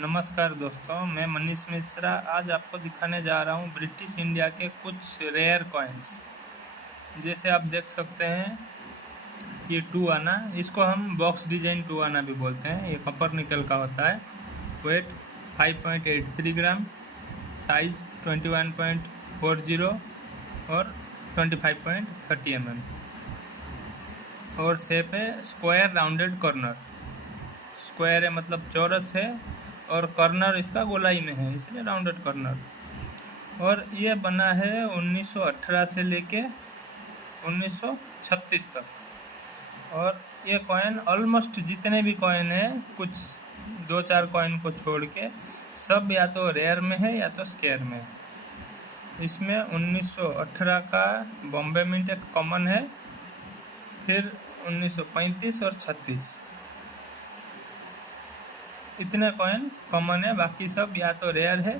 नमस्कार दोस्तों, मैं मनीष मिश्रा आज आपको दिखाने जा रहा हूँ ब्रिटिश इंडिया के कुछ रेयर कॉइन्स। जैसे आप देख सकते हैं ये 2 आना, इसको हम बॉक्स डिजाइन 2 आना भी बोलते हैं। ये कॉपर निकल का होता है। वेट 5.83 ग्राम, साइज 21.40 और 25.30 mm और शेप है स्क्वायर राउंडेड कॉर्नर। स्क्वायर है मतलब चौरस है और कॉर्नर इसका गोलाई में है, इसलिए राउंडेड कॉर्नर। और ये बना है 1918 से लेके 1936 तक। और ये कॉइन ऑलमोस्ट जितने भी कॉइन है, कुछ 2-4 कॉइन को छोड़ के सब या तो रेयर में है या तो स्क्वायर में है। इसमें 1918 का बॉम्बे मिंट एक कॉमन है, फिर 1935 और 36 इतने कॉइन कॉमन है। बाकी सब या तो रेयर है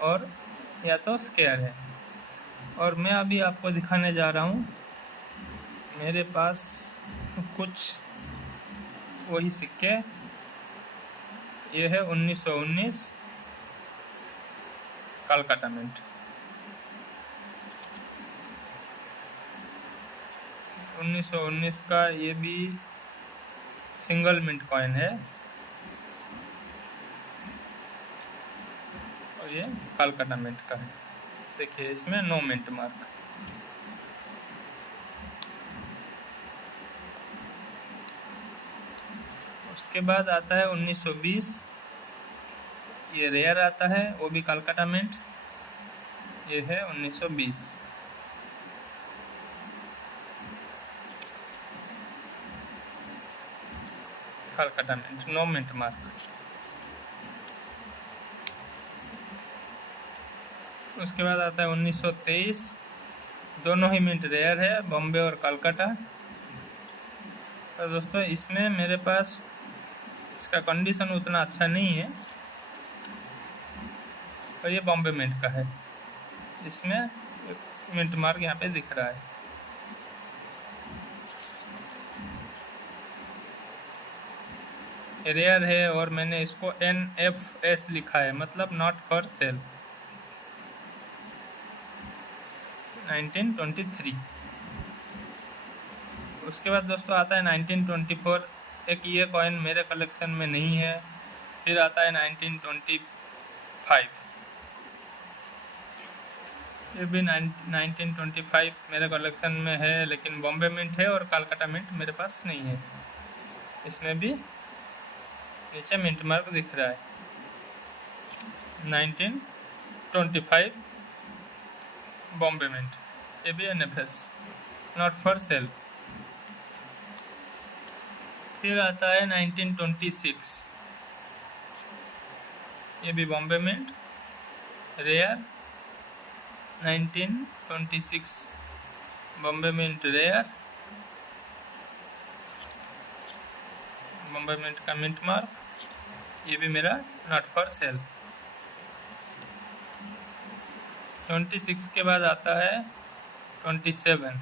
और या तो स्क्वायर है। और मैं अभी आपको दिखाने जा रहा हूँ, मेरे पास कुछ वही सिक्के। ये है 1919 कलकत्ता मिंट। 1919 का ये भी सिंगल मिंट कॉइन है और ये कलकत्ता मिंट का है। देखिए इसमें नो मिंट मार्क। उसके बाद आता है 1920, ये रेयर आता है, वो भी कलकत्ता मिंट। ये है 1920। Calcutta mint, no mint mark. उसके बाद आता है 1923, दोनों ही मिंट रेयर है, बॉम्बे और कलकत्ता। और दोस्तों इसमें मेरे पास इसका कंडीशन उतना अच्छा नहीं है और ये बॉम्बे मिंट का है। इसमें मिंट मार्क यहाँ पे दिख रहा है। रेयर है और मैंने इसको NFS लिखा है, मतलब नॉट फॉर सेल। 1923। उसके बाद दोस्तों आता है 1924। एक ये कॉइन मेरे कलेक्शन में नहीं है। फिर आता है 1925। ये भी 1925 मेरे कलेक्शन में है, लेकिन बॉम्बे मिंट है और कलकत्ता मिंट मेरे पास नहीं है। इसमें भी नीचे मिंट मार्क दिख रहा है। 1925 बॉम्बे मिंट, ये भी NFS, नॉट फॉर सेल। फिर आता है 1926, ये भी Bombay mint, rare. 1926 Bombay mint rare, Bombay mint का मिंट मार्क, ये भी मेरा नॉट फॉर सेल। 26 के बाद आता है 27।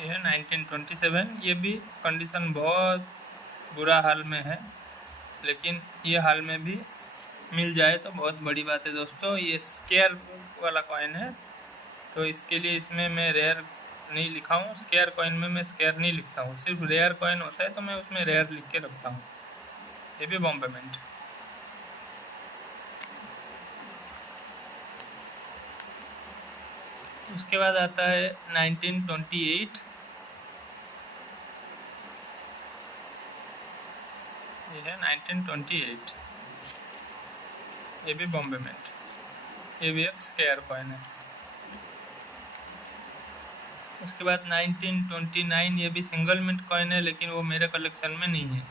ये है 1927। ये भी कंडीशन बहुत बुरा हाल में है, लेकिन ये हाल में भी मिल जाए तो बहुत बड़ी बात है दोस्तों। ये स्क्वायर वाला कॉइन है, तो इसके लिए इसमें मैं रेयर नहीं लिखा हूँ। स्क्वायर कॉइन में मैं स्क्वायर नहीं लिखता हूँ, सिर्फ रेयर कॉइन होता है तो मैं उसमें रेयर लिख के रखता हूँ। ये भी बॉम्बे मिंट। उसके बाद आता है 1928। ये है 1928, ये भी बॉम्बे मिंट। ये भी एक स्क्वायर कॉइन है। उसके बाद 1929, ये भी सिंगल मिंट कॉइन है, लेकिन वो मेरे कलेक्शन में नहीं है।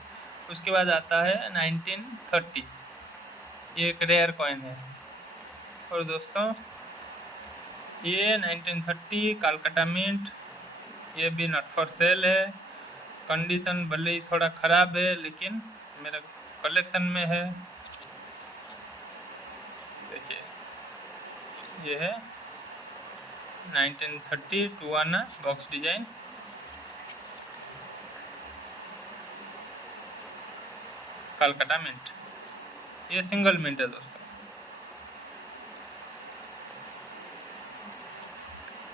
उसके बाद आता है 1930, ये एक रेयर कॉइन है। और दोस्तों ये 1930 कलकत्ता मिंट, ये भी नॉट फॉर सेल है। कंडीशन भले ही थोड़ा ख़राब है, लेकिन मेरे कलेक्शन में है। देखिए ये है 1930 2 आना बॉक्स डिजाइन। कलकत्ता मिंट, ये सिंगल मिंट है दोस्तों।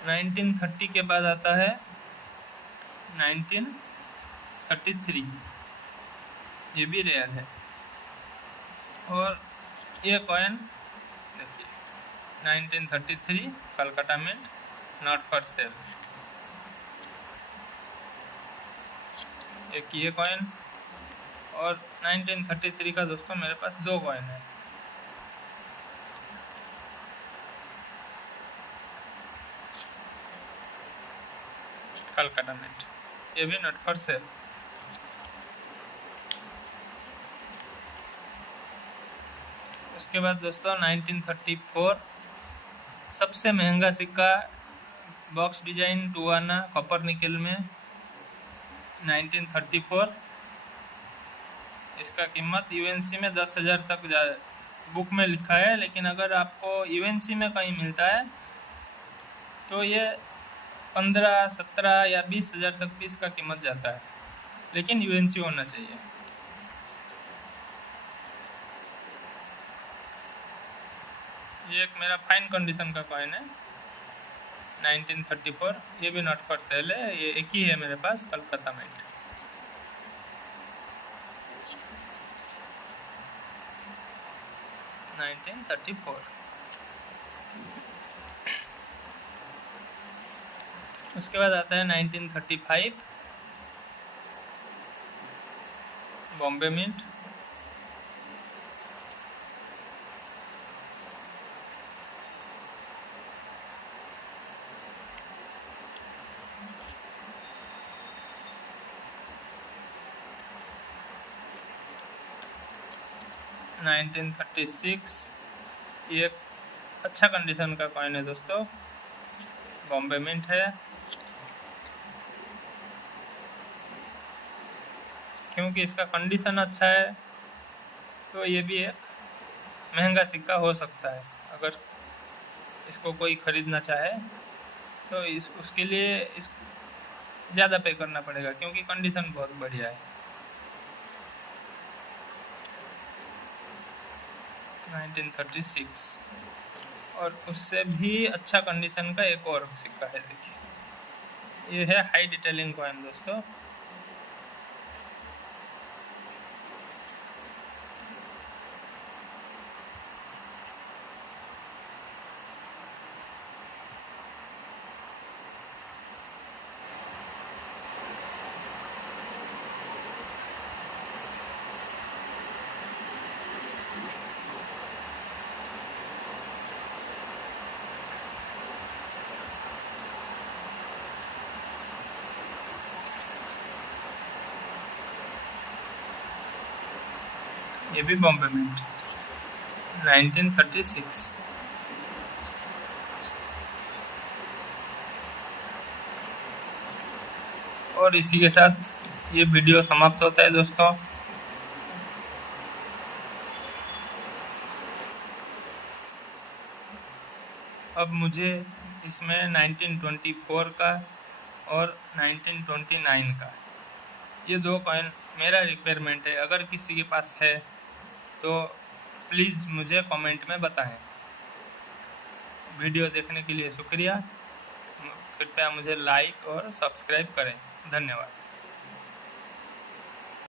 1930 के बाद आता है 1933, ये भी रेयर है। और ये कॉइन देखिए 1933 Calcutta mint, not for sale. एक ये कॉइन और 1933 का दोस्तों मेरे पास 2 कॉइन है। कलकत्ता मिंट, ये भी नॉट फॉर सेल। उसके बाद दोस्तों 1934 सबसे महंगा सिक्का, बॉक्स डिजाइन 2 आना कॉपर निकल में, 1934। इसका कीमत यूएनसी में 10,000 तक बुक में लिखा है, लेकिन अगर आपको यूएनसी में कहीं मिलता है तो ये 15, 17 या 20,000 तक भी इसका कीमत जाता है, लेकिन यूएनसी होना चाहिए। ये एक मेरा फाइन कंडीशन का कॉइन है 1934, ये भी नॉट फॉर सेल है। ये एक ही है मेरे पास, कलकत्ता मिंट। उसके बाद आता है 1935 बॉम्बे मिंट, $1936। ये एक अच्छा कंडीशन का कॉइन है दोस्तों, बॉम्बे मिंट है। क्योंकि इसका कंडीशन अच्छा है तो ये भी एक महंगा सिक्का हो सकता है। अगर इसको कोई ख़रीदना चाहे तो उसके लिए ज़्यादा पे करना पड़ेगा, क्योंकि कंडीशन बहुत बढ़िया है। 1936 और उससे भी अच्छा कंडीशन का एक और सिक्का है, देखिए ये है हाई डिटेलिंग कॉइन दोस्तों। ये भी बॉम्बे मिंट 1936। और इसी के साथ ये वीडियो समाप्त होता है दोस्तों। अब मुझे इसमें 1924 का और 1929 का ये 2 कॉइन मेरा रिक्वायरमेंट है। अगर किसी के पास है तो प्लीज़ मुझे कमेंट में बताएं। वीडियो देखने के लिए शुक्रिया। कृपया मुझे लाइक और सब्सक्राइब करें। धन्यवाद।